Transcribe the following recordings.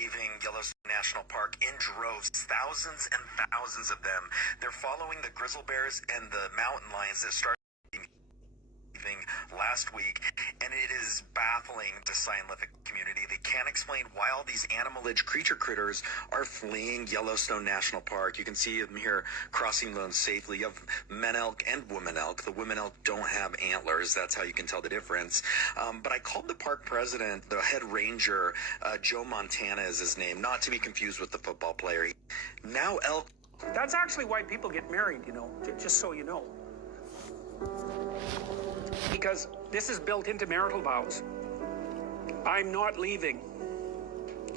leaving Yellowstone National Park in droves, thousands and thousands of them. They're following the grizzly bears and the mountain lions that started last week, and it is baffling the scientific community. They can't explain why all these animal-age creature critters are fleeing Yellowstone National Park. You can see them here crossing those safely. You have men elk and women elk. The women elk don't have antlers. That's how you can tell the difference. But I called the park president, the head ranger, Joe Montana is his name, not to be confused with the football player. Now elk. That's actually why people get married, you know, just so you know. Because this is built into marital vows. I'm not leaving,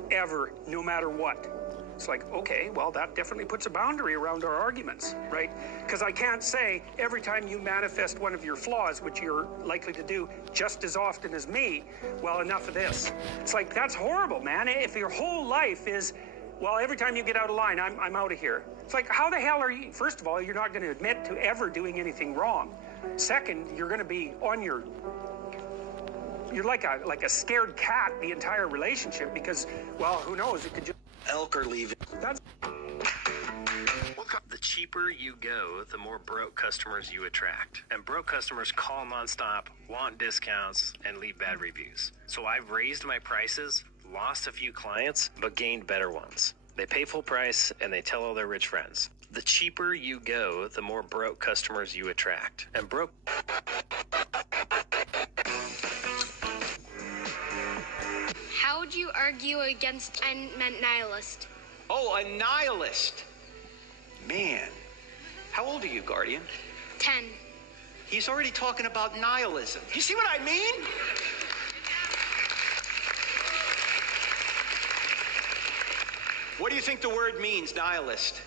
ever, no matter what. It's like, okay, well, that definitely puts a boundary around our arguments, right? Because I can't say every time you manifest one of your flaws, which you're likely to do just as often as me, well, enough of this. It's like, that's horrible, man. If your whole life is, well, every time you get out of line, I'm out of here. It's like, how the hell are you? First of all, you're not going to admit to ever doing anything wrong. Second, you're going to be on your, you're like a scared cat the entire relationship because, well, who knows? It could just... Elk are leaving. That's... The cheaper you go, the more broke customers you attract. And broke customers call nonstop, want discounts, and leave bad reviews. So I've raised my prices, lost a few clients, but gained better ones. They pay full price and they tell all their rich friends. The cheaper you go, the more broke customers you attract. And broke... How would you argue against I meant nihilist? Oh, a nihilist. Man, how old are you, Guardian? 10. He's already talking about nihilism. You see what I mean? What do you think the word means, nihilist?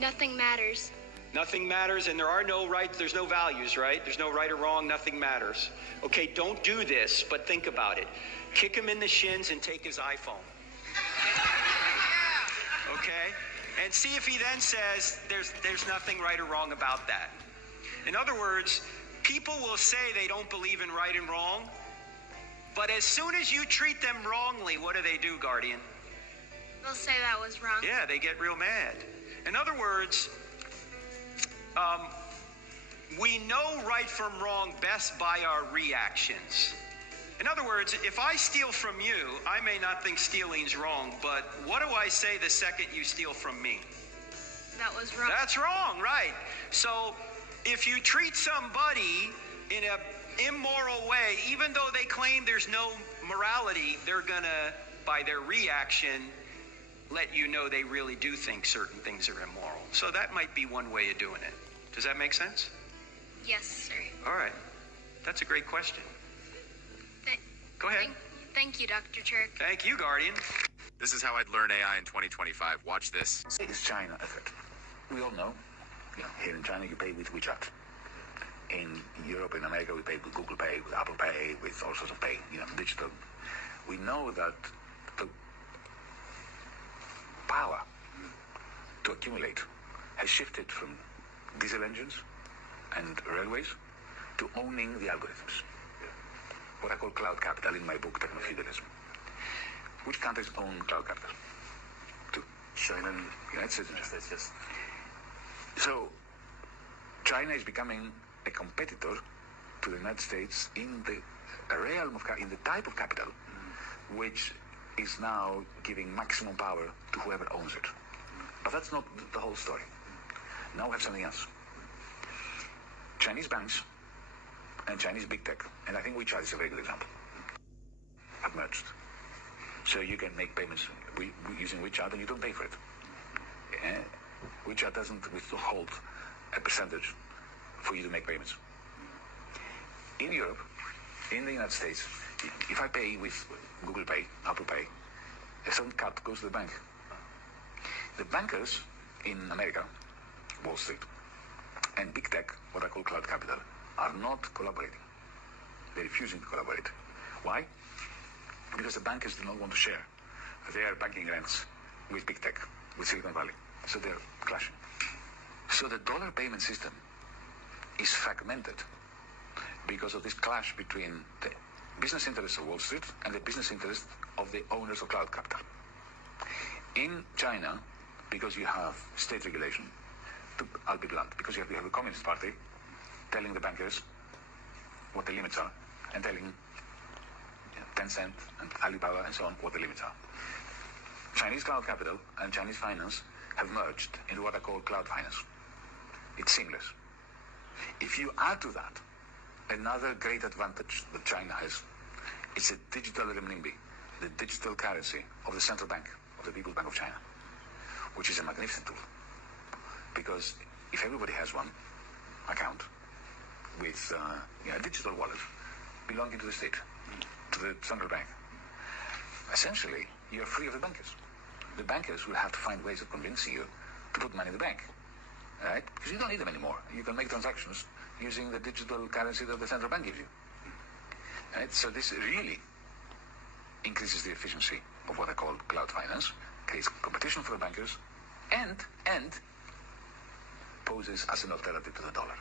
Nothing matters. Nothing matters, and there's no values, right? There's no right or wrong, nothing matters. Okay, don't do this, but think about it. Kick him in the shins and take his iPhone. Okay? And see if he then says there's nothing right or wrong about that. In other words, people will say they don't believe in right and wrong, but as soon as you treat them wrongly, what do, Guardian? They'll say that was wrong. Yeah, they get real mad. In other words, we know right from wrong best by our reactions. In other words, if I steal from you, I may not think stealing's wrong, but what do I say the second you steal from me? That was wrong. That's wrong, right? So if you treat somebody in an immoral way, even though they claim there's no morality, they're gonna, by their reaction, let you know they really do think certain things are immoral. So that might be one way of doing it. Does that make sense? Yes, sir. All right. That's a great question. Go ahead. Thank you, Dr. Turk. Thank you, Guardian. This is how I'd learn AI in 2025. Watch this. It's China effect. We all know. Here in China, you pay with WeChat. In Europe, in America, we pay with Google Pay, with Apple Pay, with all sorts of pay, digital. We know that the power to accumulate has shifted from diesel engines and railways to owning the algorithms. What I call cloud capital in my book, Techno-Feudalism. Which countries own cloud capital? Two. China and United States. Yes. So, China is becoming a competitor to the United States in the realm of, in the type of capital, which is now giving maximum power to whoever owns it. But that's not the whole story. Now we have something else. Chinese banks and Chinese big tech, and I think WeChat is a very good example, have merged. So you can make payments using WeChat and you don't pay for it. WeChat doesn't withhold a percentage for you to make payments. In Europe, in the United States, if I pay with Google Pay, Apple Pay, a certain cut goes to the bank. The bankers in America, Wall Street, and big tech, what I call cloud capital, are not collaborating. They're refusing to collaborate. Why? Because the bankers do not want to share their banking rents with big tech, with Silicon Valley. So they're clashing. So the dollar payment system is fragmented because of this clash between the business interests of Wall Street and the business interests of the owners of cloud capital. In China, because you have state regulation, I'll be blunt, because you have a Communist Party telling the bankers what the limits are, and telling Tencent and Alibaba and so on what the limits are. Chinese cloud capital and Chinese finance have merged into what I call cloud finance. It's seamless. If you add to that another great advantage that China has, it's a digital renminbi, the digital currency of the central bank, of the People's Bank of China, which is a magnificent tool. Because if everybody has one account with a digital wallet belonging to the state, to the central bank, essentially you're free of the bankers. The bankers will have to find ways of convincing you to put money in the bank, right? Because you don't need them anymore. You can make transactions using the digital currency that the central bank gives you. Right? So this really increases the efficiency of what I call cloud finance, creates competition for the bankers, and poses as an alternative to the dollar.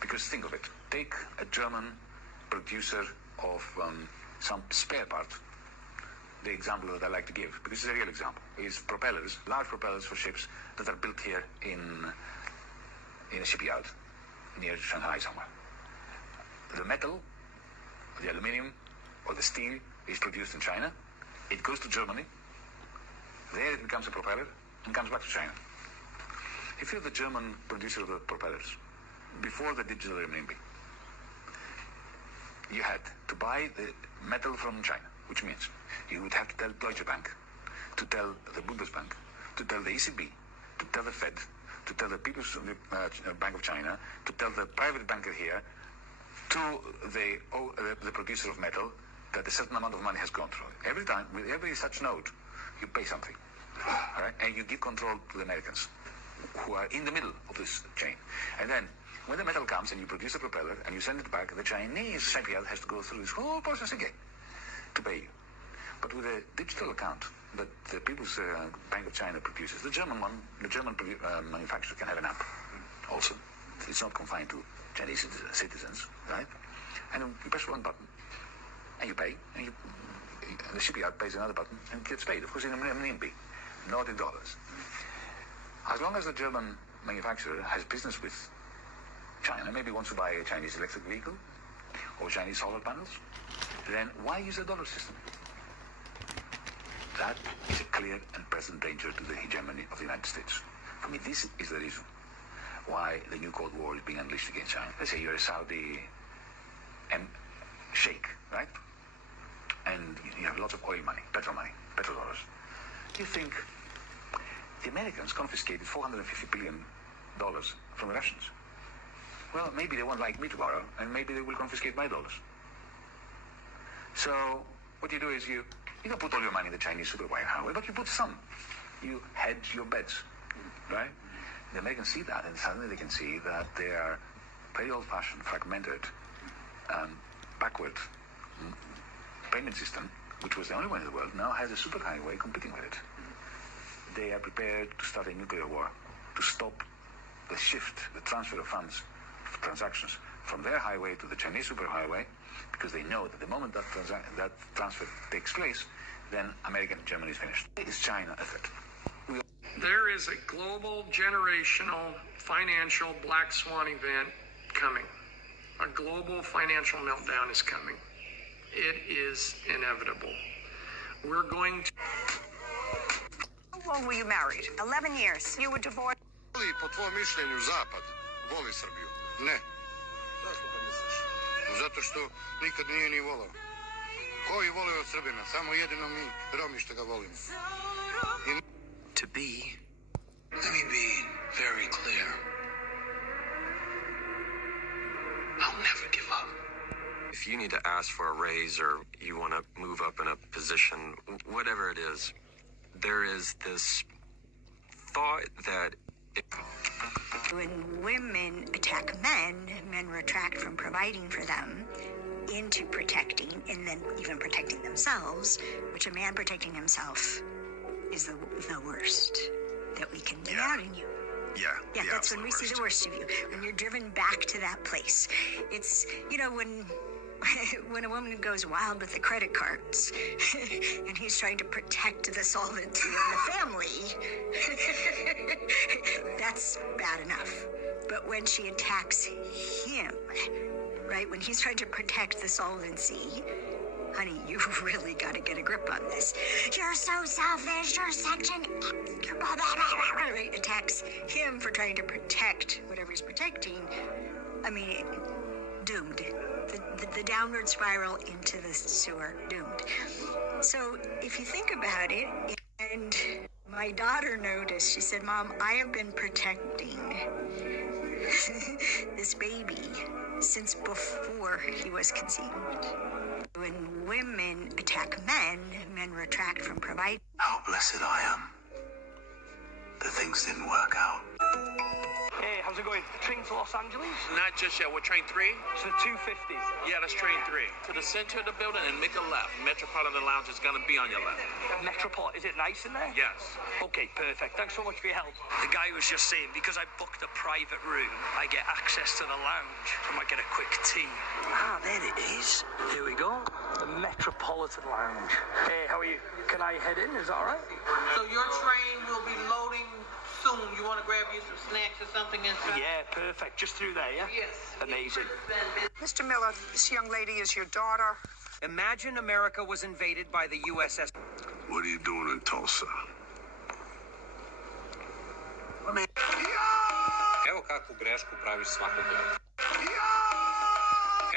Because think of it, take a German producer of some spare part. The example that I like to give, because it's a real example, is propellers, large propellers for ships that are built here in a shipyard near Shanghai somewhere. The metal, the aluminium, or the steel is produced in China. It goes to Germany. There it becomes a propeller and comes back to China. If you're the German producer of the propellers, before the digital renminbi, you had to buy the metal from China, which means you would have to tell Deutsche Bank, to tell the Bundesbank, to tell the ECB, to tell the Fed, to tell the People's Bank of China, to tell the private banker here, to the producer of metal, that a certain amount of money has gone through. Every time, with every such note, you pay something, all right? And you give control to the Americans, who are in the middle of this chain. And then, when the metal comes and you produce a propeller and you send it back, the Chinese shipyard has to go through this whole process again to pay you. But with a digital account that the People's Bank of China produces, the German manufacturer can have an app also. It's not confined to Chinese citizens, right? And you press one button and you pay, and the shipyard pays another button and gets paid, of course, in renminbi, not in dollars. As long as the German manufacturer has business with China, maybe wants to buy a Chinese electric vehicle or Chinese solar panels, then why use a dollar system? That is a clear and present danger to the hegemony of the United States. For me, this is the reason why the new Cold War is being unleashed against China. Let's say you're a Saudi sheikh, right? And you have lots of oil money, petrodollars. You think the Americans confiscated $450 billion from the Russians. Well, maybe they won't like me tomorrow, and maybe they will confiscate my dollars. So what you do is you don't put all your money in the Chinese superhighway, but you put some. You hedge your bets, right? The Americans see that, and suddenly they can see that their very old-fashioned, fragmented, backward payment system, which was the only one in the world, now has a superhighway competing with it. They are prepared to start a nuclear war to stop the shift, the transfer of funds, of transactions from their highway to the Chinese superhighway, because they know that the moment that transfer takes place, then America and Germany is finished. Is China a threat? There is a global, generational, financial black swan event coming. A global financial meltdown is coming. It is inevitable. We're going to... How long were you married? 11 years. You were divorced. Po tvom mišljenju Zapad voli Srbiju? Ne. Zašto to misliš? Zato što nikad nije ni volao. Ko je volio Srbina? Samo jedino mi, Romi, što ga volimo. To be. Let me be very clear. I'll never give up. If you need to ask for a raise or you want to move up in a position, whatever it is, there is this thought that when women attack men, men retract from providing for them into protecting, and then even protecting themselves, which a man protecting himself is the worst that we can get out in you. Yeah, that's when we see the worst of you. When you're driven back to that place. It's, when when a woman goes wild with the credit cards and he's trying to protect the solvency of the family, that's bad enough. But when she attacks him, right, when he's trying to protect the solvency, honey, you really got to get a grip on this. You're so selfish, you're such an... Right, attacks him for trying to protect whatever he's protecting. I mean, doomed. The downward spiral into the sewer, doomed. So if you think about it, and my daughter noticed, she said, Mom, I have been protecting this baby since before he was conceived. When women attack men, men retract from providing. How blessed I am that things didn't work out. Hey, how's it going? Train to Los Angeles? Not just yet. We're train 3. It's the 250. Yeah, that's train 3. To the center of the building and make a left. Metropolitan Lounge is going to be on your left. Metropolitan, is it nice in there? Yes. Okay, perfect. Thanks so much for your help. The guy was just saying, because I booked a private room, I get access to the lounge. I might get a quick tea. Ah, there it is. Here we go. The Metropolitan Lounge. Hey, how are you? Can I head in? Is that all right? So your train will be loading soon. You want to grab you some snacks or something inside? Yeah, perfect. Just through there, yeah? Yes. Amazing. Mr. Miller, this young lady is your daughter. Imagine America was invaded by the USS. What are you doing in Tulsa? Evo kakvu grešku praviš svakodnevno.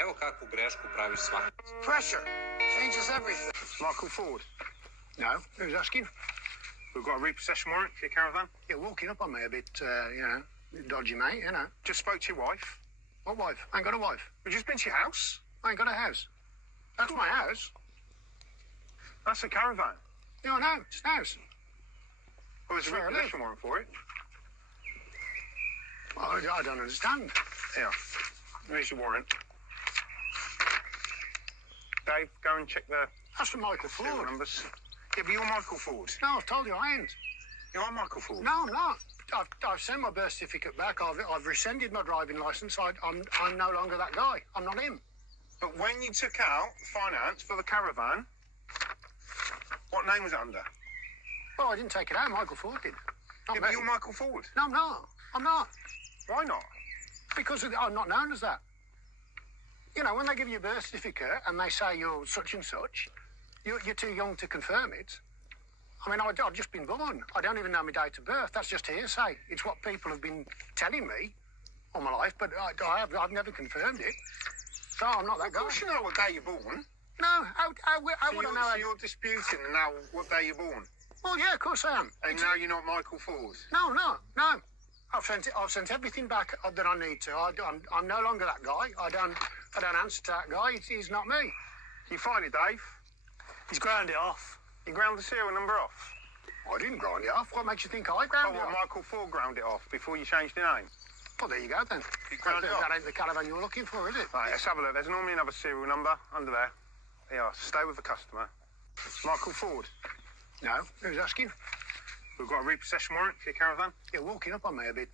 Evo kakvu grešku praviš svakodnevno. Pressure changes everything. Michael Ford. No, who's asking? We've got a repossession warrant for your caravan. You're walking up on me a bit, dodgy, mate, you know. Just spoke to your wife. What wife? I ain't got a wife. We've just been to your house. I ain't got a house. That's my house. That's a caravan. Yeah, I know. It's an house. Well, there's a repossession warrant for it. Well, I don't understand. Here. Here's your warrant. Dave, go and check the... That's for Michael Ford. Numbers. Yeah, but you're Michael Ford. No, I've told you I ain't. You are Michael Ford? No, I'm not. I've sent my birth certificate back. I've rescinded my driving licence. I'm no longer that guy. I'm not him. But when you took out finance for the caravan, what name was it under? Well, I didn't take it out. Michael Ford did. Yeah, but you're Michael Ford. No, I'm not. I'm not. Why not? Because I'm not known as that. You know, when they give you a birth certificate and they say you're such and such, you're too young to confirm it. I mean, I've just been born. I don't even know my date of birth. That's just hearsay. It's what people have been telling me all my life, but I've never confirmed it. So I'm not that guy. Of course you know what day you're born. No, I wouldn't know. So you're disputing now what day you're born? Well, yeah, of course I am. And now you're not Michael Ford? No. I've sent everything back that I need to. I'm no longer that guy. I don't answer to that guy. He's not me. You find it, Dave? He's ground it off. You ground the serial number off? I didn't grind it off. What makes you think I ground it off? Michael Ford ground it off before you changed your name. Well, there you go then. You ground it off. That ain't the caravan you're looking for, is it? Right, let's have a look. There's normally another serial number under there. Yeah, stay with the customer. Michael Ford. No, who's asking? We've got a repossession warrant for your caravan. You're walking up on me a bit,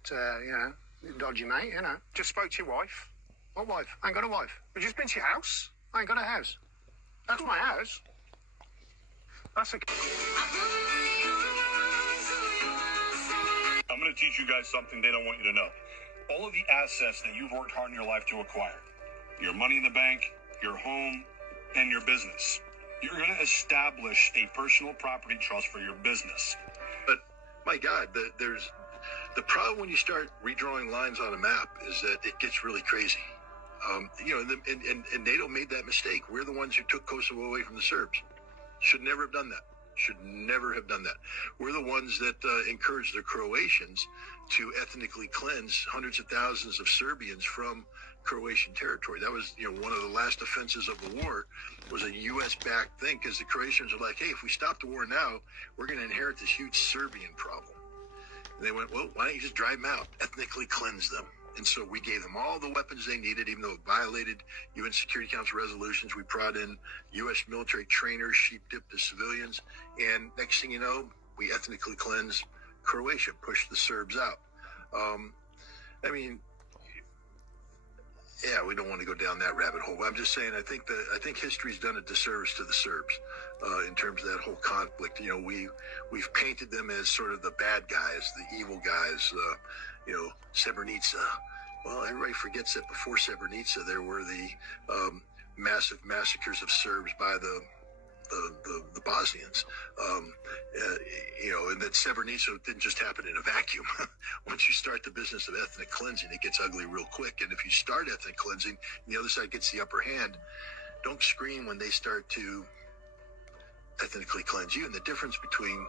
dodgy, mate, you know. Just spoke to your wife. What wife? I ain't got a wife. We've just been to your house. I ain't got a house. That's my house. That's a... I'm going to teach you guys something they don't want you to know. All of the assets that you've worked hard in your life to acquire, your money in the bank, your home, and your business, you're going to establish a personal property trust for your business. But, my God, the problem when you start redrawing lines on a map is that it gets really crazy. And NATO made that mistake. We're the ones who took Kosovo away from the Serbs. Should never have done that. Should never have done that. We're the ones that encouraged the Croatians to ethnically cleanse hundreds of thousands of Serbians from Croatian territory. That was, one of the last offenses of the war was a U.S.-backed thing because the Croatians are like, hey, if we stop the war now, we're going to inherit this huge Serbian problem. And they went, well, why don't you just drive them out, ethnically cleanse them? And so we gave them all the weapons they needed, even though it violated UN Security Council resolutions. We brought in U.S. military trainers, sheep-dipped the civilians, and next thing you know, we ethnically cleansed Croatia, pushed the Serbs out. Yeah, we don't want to go down that rabbit hole. I'm just saying, I think history's done a disservice to the Serbs in terms of that whole conflict. You know, we've painted them as sort of the bad guys, the evil guys. You know, Srebrenica. Well, everybody forgets that before Srebrenica, there were the massive massacres of Serbs by the Bosnians. You know, and that Srebrenica didn't just happen in a vacuum. Once you start the business of ethnic cleansing, it gets ugly real quick. And if you start ethnic cleansing, and the other side gets the upper hand, don't scream when they start to ethnically cleanse you. And the difference between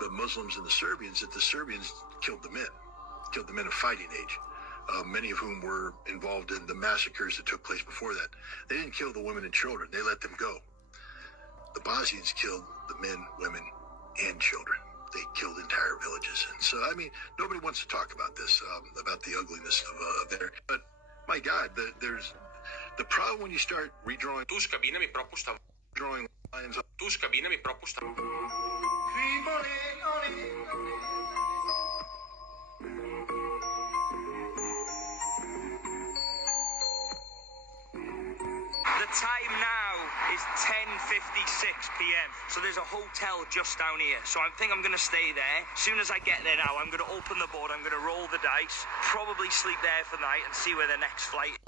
the Muslims and the Serbians, that the Serbians killed the men of fighting age. Many of whom were involved in the massacres that took place before that. They didn't kill the women and children. They let them go. The Bosnians killed the men, women, and children. They killed entire villages. And so, I mean, nobody wants to talk about this, about the ugliness of there. But, my God, there's the problem when you start redrawing... drawing lines up... The time now is 10:56 p.m. So there's a hotel just down here. So I think I'm going to stay there. As soon as I get there now, I'm going to open the board. I'm going to roll the dice, probably sleep there for the night and see where the next flight is.